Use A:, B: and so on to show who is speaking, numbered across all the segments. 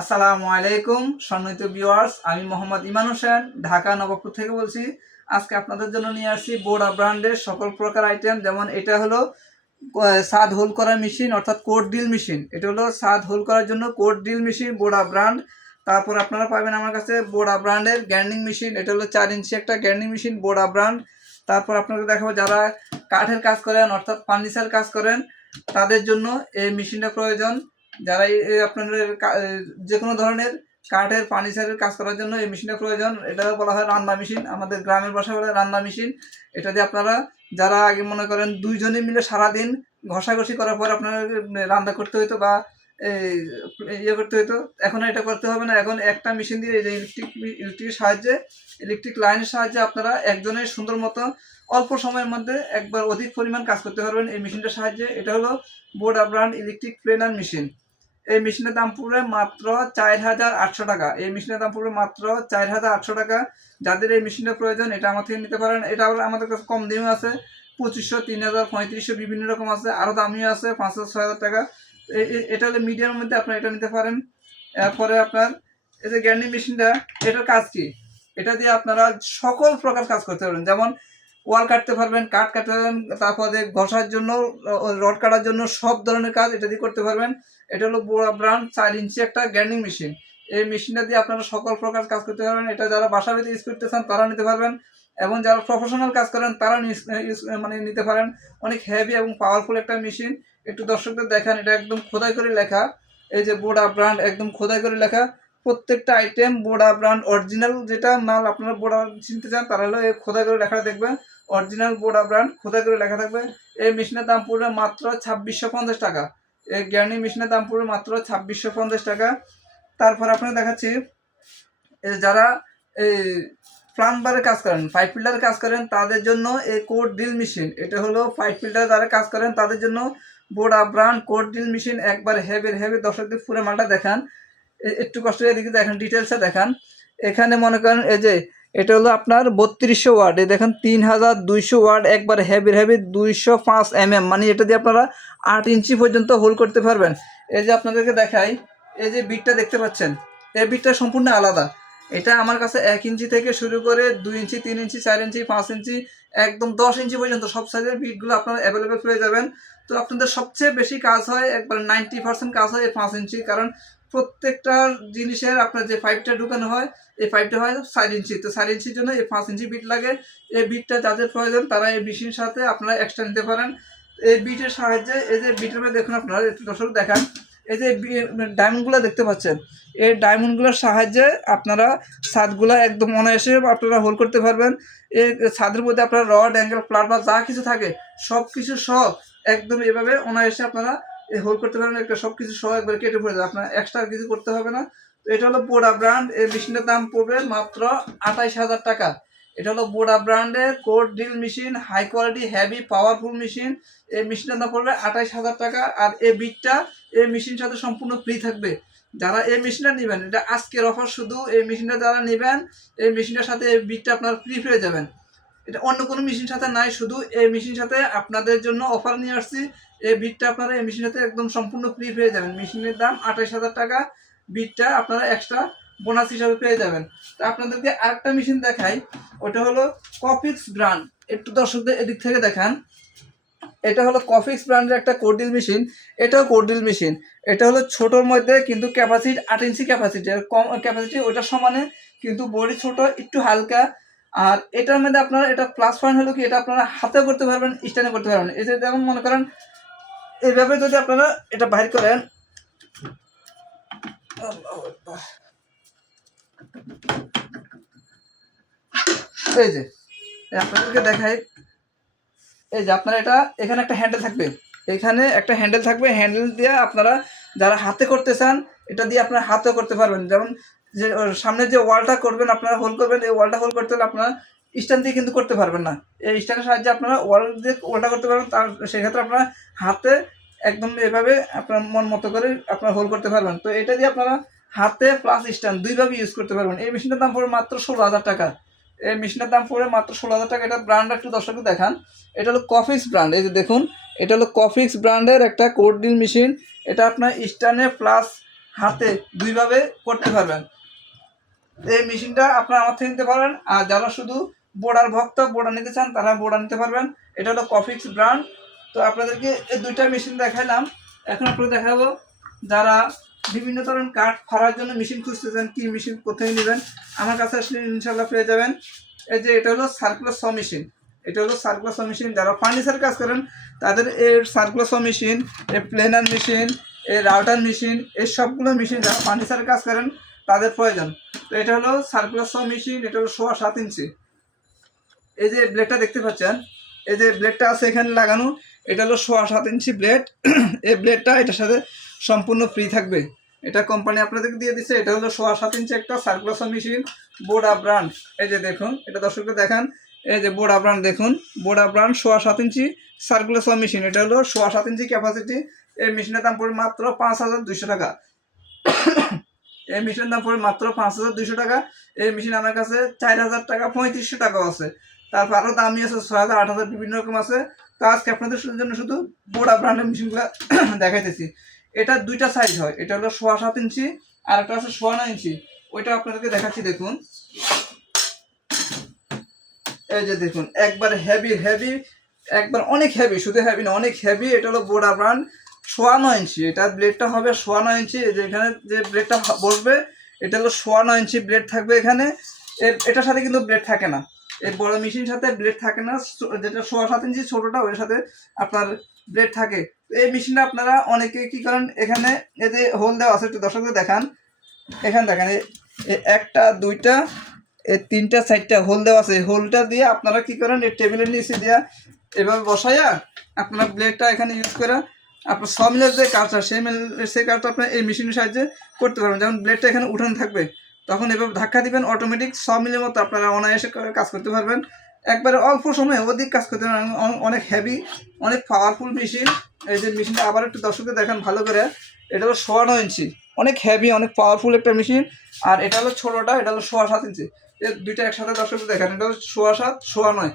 A: আসসালামু আলাইকুম, সম্মানিত ভিউয়ার্স আমি মোহাম্মদ ইমান হোসেন, ঢাকা নবাবপুর থেকে বলছি, আজকে আপনাদের জন্য নিয়ে আসছি বোর্ডা ব্র্যান্ডের সকল প্রকার আইটেম যেমন এটা হলো সাদ হোল করার মেশিন অর্থাৎ কোড ডিল মেশিন এটা হলো সাদ হোল করার জন্য কোড ডিল মেশিন বোর্ডা ব্র্যান্ড। তারপর আপনারা পাবেন আমার কাছে বোর্ডা ব্র্যান্ডের গ্যান্ডিং মেশিন এটা হলো চার ইঞ্চি একটা গ্যান্ডিং মেশিন বোর্ডা ব্র্যান্ড। তারপর আপনাকে দেখাবো যারা কাঠের কাজ করেন, অর্থাৎ ফার্নিচার কাজ করেন, তাদের জন্য এই মেশিনটা প্রয়োজন। যারা আপনাদের যে কোনো ধরনের কাঠের, ফার্নিচারের কাজ করার জন্য এই মেশিনের প্রয়োজন। এটা বলা হয় রান্না মেশিন। আমাদের গ্রামের ভাষায় বলে রান্না মেশিন। এটা দিয়ে আপনারা যারা আগে মনে করেন দুইজনে মিলে সারাদিন ঘষাঘষি করার পর আপনারা রান্না করতে হইতো বা ইয়ে করতে হইতো, এখন এটা করতে হবে না। এখন একটা মেশিন দিয়ে যে ইলেকট্রিক, ইলেকট্রিকের সাহায্যে, ইলেকট্রিক লাইনের সাহায্যে আপনারা একজনের সুন্দর মতো অল্প সময়ের মধ্যে একবার অধিক পরিমাণ কাজ করতে পারবেন এই মেশিনটার সাহায্যে। এটা হলো বোর্ড ব্র্যান্ড ইলেকট্রিক প্লেনার মেশিন। এই মেশিনের দাম পড়বে মাত্র চার হাজার আটশো টাকা। এই মেশিনের দাম পড়বে মাত্র চার হাজার আটশো টাকা। যাদের এই মেশিনটা প্রয়োজন, এটা আমার থেকে নিতে পারেন। এটা আবার আমাদের কাছে কম দামিও আছে। পঁচিশশো, তিন হাজার, পঁয়ত্রিশশো, বিভিন্ন রকম আছে। আরও দামিও আছে পাঁচ হাজার ছয় হাজার টাকা এটা হলে মিডিয়ামের মধ্যে আপনার এটা নিতে পারেন। এরপরে আপনার এই যে গ্যান্ডি মেশিনটা এটার কাজ কি? এটা দিয়ে আপনারা সকল প্রকার কাজ করতে পারবেন। যেমন ওয়াল কাটতে পারবেন, কাঠ কাটতে পারবেন, তারপরে ঘষার জন্য রড কাটার জন্য সব ধরনের কাজ এটা দিয়ে করতে পারবেন। এটা হলো বুড়া ব্রান্ড, চার ইঞ্চি একটা গ্যান্ডিং মেশিন। এই মেশিনটা দিয়ে আপনারা সকল প্রকার কাজ করতে পারবেন। এটা যারা বাসা ভিতরে ইউজ করতে চান তারা নিতে পারবেন এবং যারা প্রফেশনাল কাজ করেন তারা মানে নিতে পারেন। অনেক হেভি এবং পাওয়ারফুল একটা মেশিন। একটু দর্শকদের দেখান, এটা একদম খোদাই করে লেখা। এই যে বোর্ডা ব্র্যান্ড একদম খোদাই করে লেখা। প্রত্যেকটা আইটেম বোড়া ব্র্যান্ড অরিজিনাল যেটা মাল আপনারা বোর্ডা চিনতে চান, তারা হলো খোদাই করে লেখাটা দেখবেন। অরিজিনাল বোড়া ব্র্যান্ড খোদাই করে লেখা থাকবে। এই মেশিনের দাম পড়বে মাত্র ছাব্বিশশো পঞ্চাশ টাকা। এই গ্যার্নি মেশিনের দাম পড়বে মাত্র ছাব্বিশশো পঞ্চাশ টাকা। তারপর আপনারা দেখাচ্ছি যারা এই প্লাম্বারের কাজ করেন পাইপ ফিল্টারের কাজ করেন, তাদের জন্য এই কোড ড্রিল মেশিন এটা হলো পাইপ ফিল্টার যারা কাজ করেন, তাদের জন্য বোড়া ব্র্যান্ড কোড ড্রিল মেশিন একবার হেভি হেভি দর্শকদের পুরো মালটা দেখান। একটু কষ্ট এদিকে দেখেন ডিটেলসে দেখান। এখানে মনে করেন, এই যে, এটা হলো আপনার বত্রিশশো ওয়ার্ড এই দেখেন তিন হাজার দুইশো ওয়ার্ড একবার হেভি হেভি দুইশো পাঁচ এম এম মানে এটা দিয়ে আপনারা আট ইঞ্চি পর্যন্ত হোল্ড করতে পারবেন। এই যে আপনাদেরকে দেখাই, এই যে বিটটা দেখতে পাচ্ছেন, এই বিটটা সম্পূর্ণ আলাদা। এটা আমার কাছে এক ইঞ্চি থেকে শুরু করে দুই ইঞ্চি, তিন ইঞ্চি, চার ইঞ্চি, পাঁচ ইঞ্চি, একদম দশ ইঞ্চি পর্যন্ত সব সাইজের বিটগুলো আপনারা অ্যাভেলেবেল পেয়ে যাবেন। তো আপনাদের সবচেয়ে বেশি কাজ হয়, একবার নাইনটি পার্সেন্ট কাজ হয় এই পাঁচ ইঞ্চি, কারণ প্রত্যেকটা জিনিসের আপনার যে পাইপটা ঢুকানো হয়, এই পাইপটা হয় চার ইঞ্চি। তো চার ইঞ্চির জন্য এই পাঁচ ইঞ্চি বিট লাগে। এই বিটটা যাদের প্রয়োজন তারা এই মেশিনের সাথে আপনারা এক্সট্রা নিতে পারেন। এই বিটের সাহায্যে এই যে বিটের মধ্যে দেখুন আপনারা, একটু দর্শক দেখান। এই যে ডায়মন্ডগুলো দেখতে পাচ্ছেন। এই ডায়মন্ডগুলোর সাহায্যে আপনারা ছাদগুলো একদম অনায়াসে আপনারা হোল্ড করতে পারবেন। এই ছাদের মধ্যে আপনার রড অ্যাঙ্গেল প্লাট বা যা কিছু থাকে সব কিছু সহ একদম এভাবে অনায়াসে আপনারা হোল্ড করতে পারবেন একটা সব কিছু সহ একবার কেটে পড়ে যাবে। আপনার এক্সট্রা কিছু করতে হবে না। তো এটা হলো বোডা ব্র্যান্ড এই মেশিনটার দাম পড়বে মাত্র আঠাইশ হাজার টাকা। এটা হলো বোডা ব্র্যান্ডের cord drill machine high quality heavy powerful machine. এই মেশিনটার দাম পড়বে আঠাইশ হাজার টাকা আর এই বিটটা এই মেশিন সাথে সম্পূর্ণ ফ্রি থাকবে। যারা এই মেশিনটা নেবেন, এটা আজকের অফার শুধু এই মেশিনটা যারা নেবেন, এই মেশিনটার সাথে এই বিটটা আপনার ফ্রি পেয়ে যাবেন। এটা অন্য কোনো মেশিন সাথে নাই, শুধু এই মেশিন সাথে আপনাদের জন্য অফার নিয়ে আসছি। এই বিটটা আপনারা এই মেশিন সাথে একদম সম্পূর্ণ ফ্রি পেয়ে যাবেন। মেশিনের দাম আঠাইশ হাজার টাকা। বিটটা আপনারা এক্সট্রা বোনাস হিসাবে পেয়ে যাবেন। তো আপনাদেরকে আরেকটা মেশিন দেখাই। ওটা হলো কফিক্স ব্র্যান্ড একটু দর্শকদের এদিক থেকে দেখান। এটা হলো কফিক্স ব্র্যান্ডের একটা কোডিল মেশিন এটাও কোডিল মেশিন এটা হলো ছোটোর মধ্যে কিন্তু ক্যাপাসিটি আট ইঞ্চি ক্যাপাসিটি আর কম ক্যাপাসিটি ওটার সমানে কিন্তু বডি ছোট, একটু হালকা। আর এটার মধ্যে আপনার, এটা প্লাস পয়েন্ট হলো কি, এটা আপনারা হাতে করতে পারবেন স্ট্যান্ডে করতে পারবেন। যে যেমন মনে করেন এইভাবে যদি আপনারা এটা বাইর করেন, এই যে আপনাদেরকে দেখাই, এই যে আপনার এটা, এখানে একটা হ্যান্ডেল থাকবে। এখানে একটা হ্যান্ডেল থাকবে হ্যান্ডেল দিয়ে আপনারা যারা হাতে করতে চান, এটা দিয়ে আপনারা হাতেও করতে পারবেন। যেমন যে, সামনে যে ওয়ালটা করবেন, আপনারা হোল করবেন, এই ওয়ালটা হোল করতে হলে আপনারা স্ট্যান্ড দিয়ে কিন্তু করতে পারবেন না। এই স্ট্যান্ডের সাহায্যে আপনারা ওয়াল দিয়ে ওয়ালটা করতে পারবেন, তার সেক্ষেত্রে আপনারা হাতে একদম এভাবে আপনার মন মতো করে আপনারা হোল করতে পারবেন। তো এটা দিয়ে আপনারা হাতে প্লাস স্ট্যান্ড দুইভাবে ইউজ করতে পারবেন। এই মেশিনটার দাম পড়বে মাত্র ষোলো হাজার টাকা। এই মেশিনের দাম পড়বে মাত্র ষোলো হাজার টাকা। এটা ব্র্যান্ড একটু দর্শককে দেখান। এটা হলো কফিক্স ব্র্যান্ড এই যে দেখুন, এটা হলো কফিক্স ব্র্যান্ডের একটা কোড ডিল মেশিন এটা আপনার স্ট্যান্ডে প্লাস হাতে দুইভাবে করতে পারবেন। এই মেশিনটা আপনারা আমার থেকে নিতে পারবেন। আর যারা শুধু বোর্ডার ভক্ত বোর্ডার নিতে চান তারা বোর্ডার নিতে পারবেন। এটা হলো কফিক্স ব্র্যান্ড। তো আপনাদেরকে এই দুইটা মেশিন দেখাইলাম। এখন আপনাদের দেখাবো যারা বিভিন্ন ধরনের কাঠ ফাড়ার জন্য মেশিন খুঁজতেছেন, কি মেশিন কোথায় নেবেন, আমার কাছে আসলে ইনশাল্লাহ পেয়ে যাবেন। এই যে এটা হলো সার্কুলার স মেশিন। এটা হলো সার্কুলার স মেশিন। যারা ফার্নিচার কাজ করেন, তাদের এই সার্কুলার স মেশিন এই প্লেনার মেশিন এই রাউটার মেশিন এই সবগুলো মেশিন যারা ফার্নিচার কাজ করেন, তাদের প্রয়োজন। তো এটা হলো সার্কুলার স মেশিন, এটা হলো সোয়া সাত ইঞ্চি। এই যে ব্লেডটা দেখতে পাচ্ছেন, এই যে ব্লেডটা আছে এখানে লাগানো, এটা হলো সোয়া সাত ইঞ্চি ব্লেড এই ব্লেডটা এটার সাথে সম্পূর্ণ ফ্রি থাকবে। এটা কোম্পানি আপনাদেরকে দিয়ে দিচ্ছে এটা হলো সোয়া সাত ইঞ্চি একটা সার্কুলার মেশিন বোর্ডা ব্র্যান্ড এই যে দেখুন, এটা দর্শককে দেখান, এই যে বোর্ডা ব্র্যান্ড দেখুন বোর্ডা ব্র্যান্ড সোয়া সাত ইঞ্চি সার্কুলার মেশিন এটা হলো সোয়া সাত ইঞ্চি ক্যাপাসিটি এই মেশিনের দাম পড়বে মাত্র পাঁচ হাজার দুইশো টাকা। এই মেশিনের দাম পড়বে মাত্র পাঁচ হাজার দুইশো টাকা। এই মেশিন আমার কাছে চার হাজার টাকা, পঁয়ত্রিশশো টাকাও আছে। তারপর দামি আছে ছয় হাজার, আট হাজার, বিভিন্ন রকম আছে। তো আজকে আপনাদের জন্য শুধু বোর্ডা ব্র্যান্ডের মেশিনগুলো দেখাইতেছি। এটা দুইটা সাইজ হয়। এটা হলো সোয়া সাত ইঞ্চি আর একটা আছে সোয়া নয় ইঞ্চি। ওইটা আপনাদেরকে দেখাচ্ছি, দেখুন। এই যে দেখুন, একবার হেভি হেভি একবার অনেক হেভি শুধু হেভি না, অনেক হেভি এটা হলো বোর্ডা ব্র্যান্ড সোয়া নয় ইঞ্চি। এটা ব্লেডটা হবে সোয়া নয় ইঞ্চি। এখানে যে ব্লেডটা বসবে, এটা হলো সোয়া নয় ইঞ্চি ব্লেড থাকবে এখানে। এটার সাথে কিন্তু ব্লেড থাকে না। এই বড় মেশিন সাথে ব্লেড থাকে না যেটা সোয়া সাত ইঞ্চি ছোটটা ওর সাথে আপনার ব্লেড থাকে। এই মেশিনটা আপনারা অনেকে কি করেন, এখানে যে হোল দেওয়া আছে, একটু দর্শকদের দেখান। এখানে দেখেন একটা, দুইটা তিনটা, চারটা হোল দেওয়া আছে। হোলটা দিয়ে আপনারা কি করেন, এই টেবিলের নিচে দিয়া এভাবে বসাইয়া আপনারা ব্লেডটা এখানে ইউজ করে আপনার সব মিলের যে কাজটা, সেই মিল সেই কাজটা আপনার এই মেশিনের সাহায্যে করতে পারবেন। যেমন ব্লেডটা এখানে উঠানো থাকবে। তখন এভাবে ধাক্কা দিবেন অটোমেটিক সব মিলের মতো আপনারা অনায়াসে কাজ করতে পারবেন। একবারে অল্প সময়ে অধিক কাজ করতে পারবেন অনেক হেভি অনেক পাওয়ারফুল মেশিন এই যে মেশিনটা আবার একটু দর্শকদের দেখান ভালো করে। এটা হলো সোয়া নয় ইঞ্চি। অনেক হেভি অনেক পাওয়ারফুল একটা মেশিন আর এটা হলো ছোটোটা, এটা হলো সোয়া সাত ইঞ্চি। এর দুইটা একসাথে দর্শকদের দেখান, এটা হলো সোয়া সাত, সোয়া নয়।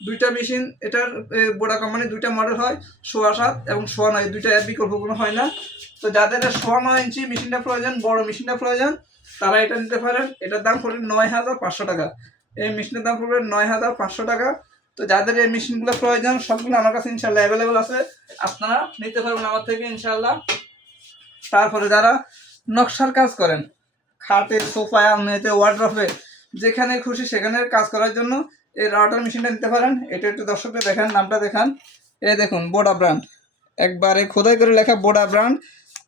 A: দুইটা মেশিন এটার বোডা কোম্পানির দুইটা মডেল হয়, সোয়া সাত এবং সোয়া নয়। দুইটা বিকল্প কোনো হয় না। তো যাদের সোয়া নয় ইঞ্চি মেশিনটা প্রয়োজন, বড় মেশিনটা প্রয়োজন তারা এটা নিতে পারেন। এটার দাম পড়বে নয় হাজার পাঁচশো টাকা। এই মেশিনের দাম পড়বে নয় হাজার পাঁচশো টাকা। তো যাদের এই মেশিনগুলো প্রয়োজন, সবগুলো আমার কাছে ইনশাল্লাহ অ্যাভেলেবেল আছে। আপনারা নিতে পারবেন আমার থেকে ইনশাল্লাহ তারপরে যারা নকশার কাজ করেন খাটে সোফায় আলমারিতে ওয়ার্ড্রফে যেখানে খুশি সেখানে কাজ করার জন্য এই রাউটার মেশিনটা নিতে পারেন। এটা একটু দর্শকদের দেখান, নামটা দেখান। এই দেখুন বোডা ব্র্যান্ড একবারে খোদাই করে লেখা বোডা ব্র্যান্ড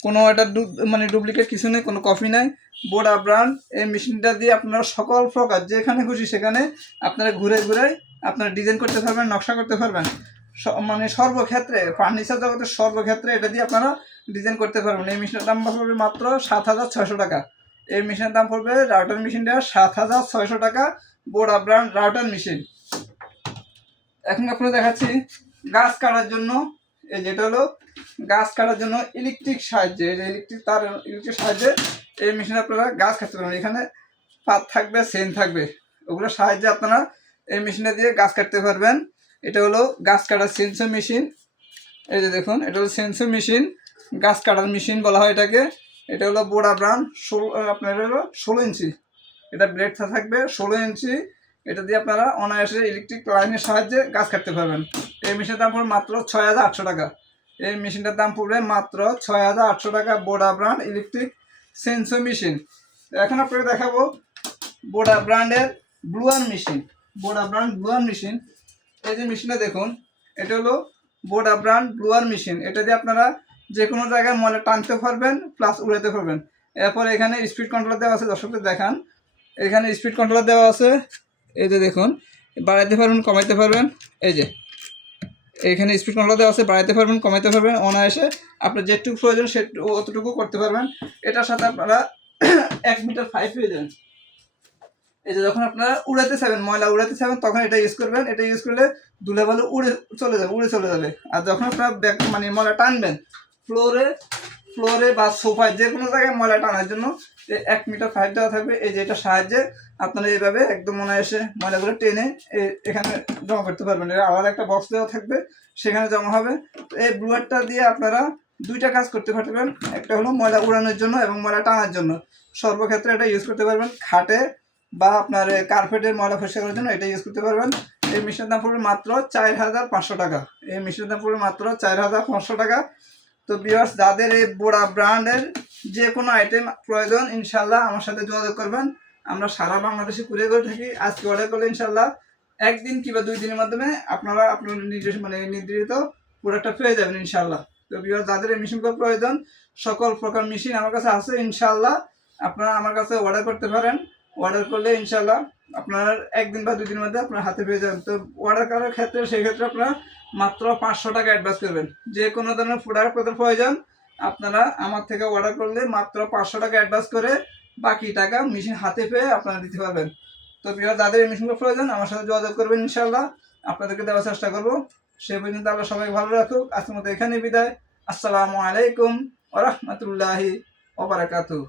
A: কোনো এটা মানে ডুপ্লিকেট কিছু নেই, কোনো কপি নাই। বোডা ব্র্যান্ড এই মেশিনটা দিয়ে আপনারা সকল প্রকার, যেখানে খুশি সেখানে আপনারা ঘুরে ঘুরে আপনারা ডিজাইন করতে পারবেন, নকশা করতে পারবেন। মানে সর্বক্ষেত্রে ফার্নিচার জগতের সর্বক্ষেত্রে এটা দিয়ে আপনারা ডিজাইন করতে পারবেন। এই মেশিনের দাম পড়বে মাত্র সাত হাজার ছয়শো টাকা। এই মেশিনের দাম পড়বে রাউটার মেশিনটা সাত হাজার ছয়শো টাকা। বোডা ব্র্যান্ড রাউটার মেশিন এখন আপনারা দেখাচ্ছি গাছ কাটার জন্য এই যেটা হলো গাছ কাটার জন্য ইলেকট্রিক সাহায্যে ইলেকট্রিক তার ইলেকট্রিক সাহায্যে এই মেশিনে আপনারা গাছ কাটতে পারবেন। এখানে পাত থাকবে সেন থাকবে। ওগুলোর সাহায্যে আপনারা এই মেশিনে দিয়ে গাছ কাটতে পারবেন। এটা হলো গাছ কাটার সেন্সর মেশিন এই যে দেখুন, এটা হলো সেন্সর মেশিন গাছ কাটার মেশিন বলা হয় এটাকে। এটা হলো বোড়া ব্রান্ড ষোলো, আপনার হলো ষোলো ইঞ্চি। এটা ব্লেড থাকবে ষোলো ইঞ্চি। এটা দিয়ে আপনারা অনায়াসে ইলেকট্রিক লাইনের সাহায্যে গাছ কাটতে পারবেন। এই মেশিনের দাম পড়বে মাত্র ছয় হাজার আটশো টাকা। এই মেশিনটার দাম পড়বে মাত্র ছয় হাজার আটশো টাকা বোডা ব্র্যান্ড ইলেকট্রিক সেন্সো মেশিন এখন আপনাকে দেখাবো বোডা ব্র্যান্ডের blower machine বোডা brand blower machine এই যে মেশিনটা দেখুন, এটা হলো বোডা ব্র্যান্ড ব্লুয়ার মেশিন এটা দিয়ে আপনারা যে কোনো জায়গায় মলে টানতে পারবেন প্লাস উড়াতে পারবেন। এরপর এখানে স্পিড কন্ট্রোলার দেওয়া আছে, দর্শকদের দেখান। এখানে স্পিড কন্ট্রোলার দেওয়া আছে এই যে দেখুন, বাড়াইতে পারবেন, কমাইতে পারবেন, এই যে। এখানে স্পিড কন্ট্রোল দেওয়া আছে, বাড়াইতে পারবেন, কমাইতে পারবেন, অনায়াসে আপনার যেটুকু প্রয়োজন সে অতটুকু করতে পারবেন। এটার সাথে আপনারা এক মিটার ফাইভ পেয়ে যাবেন। এই যে যখন আপনারা উড়াতে চাবেন ময়লা উড়াতে চাবেন তখন এটা ইউজ করবেন। এটা ইউজ করলে ধুলে ভালো উড়ে চলে যাবে, উড়ে চলে যাবে। আর যখন আপনারা ব্যাক মানে ময়লা টানবেন ফ্লোরে ফ্লোরে বা সোফায় যে কোনো জায়গায় ময়লা টানার জন্য এক মিটার ফাইভ দেওয়া থাকবে। এই যে এটা সাহায্যে আপনারা এইভাবে একদম মনে এসে ময়লাগুলো টেনে এখানে জমা করতে পারবেন। আলাদা একটা বক্স দেওয়া থাকবে, সেখানে জমা হবে। এই ব্লুয়ারটা দিয়ে আপনারা দুইটা কাজ করতে পারবেন। একটা হলো ময়লা উড়ানোর জন্য এবং ময়লা টানার জন্য। সর্বক্ষেত্রে এটা ইউজ করতে পারবেন। খাটে বা আপনার কার্পেটের ময়লা পরিষ্কার করার জন্য এটা ইউজ করতে পারবেন। এই মেশিনের দাম পড়বে মাত্র চার হাজার পাঁচশো টাকা। এই মেশিনের দাম পড়বে মাত্র চার হাজার পাঁচশো টাকা। তো বিয়ার্স যাদের এই বোড়া ব্র্যান্ডের যে কোনো আইটেম প্রয়োজন ইনশাল্লাহ আমার সাথে যোগাযোগ করবেন। আমরা সারা বাংলাদেশে কুরিয়ার করে থাকি। আজকে অর্ডার করলে ইনশাল্লাহ একদিন কিংবা দুই দিনের মাধ্যমে আপনারা আপনার নিজস্ব মানে নির্ধারিত প্রোডাক্টটা পেয়ে যাবেন ইনশাল্লাহ তো বিয়ার যাদের এই মেশিনগুলো প্রয়োজন, সকল প্রকার মেশিন আমার কাছে আছে ইনশাল্লাহ আপনারা আমার কাছে অর্ডার করতে পারেন। অর্ডার করলে ইনশাল্লাহ আপনার একদিন বা দুই দিনের মধ্যে আপনার হাতে পেয়ে যাবেন। তো অর্ডার করার ক্ষেত্রে সেই ক্ষেত্রে আপনারা মাত্র পাঁচশো টাকা অ্যাডভান্স করবেন। যে কোনো ধরনের প্রোডাক্ট আপনাদের প্রয়োজন, আপনারা আমার থেকে অর্ডার করলে মাত্র পাঁচশো টাকা অ্যাডভান্স করে বাকি টাকা মেশিন হাতে পেয়ে আপনারা দিতে পারবেন। তো বিহার যাদের এই মেশিনগুলো প্রয়োজন, আমার সাথে যোগাযোগ করবেন ইনশাল্লাহ আপনাদেরকে দেওয়ার চেষ্টা করব। সে পর্যন্ত আল্লাহ সবাই ভালো রাখুক। আজকের মতো এখানে বিদায়। আসসালামু আলাইকুম ওরহমতুল্লাহি ওবরাকাতুহ